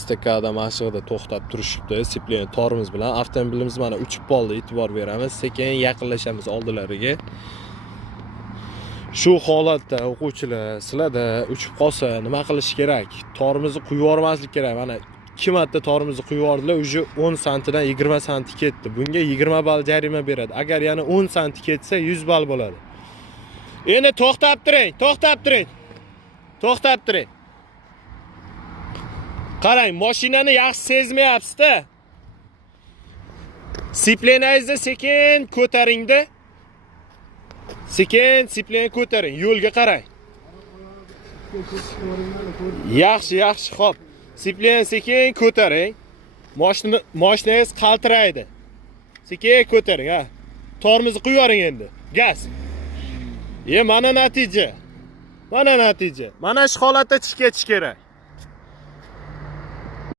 STKda mashig'ida to'xtab turishibdi. Sipleni torimiz bilan avtomobilimiz mana uchib qoldi. E'tibor beramiz. Sekin yaqinlashamiz oldilariga. Shu holatda o'quvchilar, sizlarda uchib qolsa nima qilish kerak? Torimizni quyib yubormaslik kerak. Mana 2 marta torimizni quyib yubordilar, uje 10 santidan 20 santi ketdi. Bunga 20 ball jarima beradi. Agar yana 10 santi ketsa 100 ball bo'ladi. Endi to'xtab turing, to'xtab turing. To'xtab turing. Qarang, mashinani yaxshi sezmayapsiz-da. Sipleningizni sekin ko'taring-da. Sekin sipleni ko'taring, yo'lga qarang. Yaxshi, yaxshi, xo'p. Sipleni sekin ko'taring. Mashinangiz qaltiraydi. Sekin ko'taring, ha. Torimizni quyib yuboring endi. Gaz. Mana natija. Mana natija. Mana shu holatda chiqish kerak.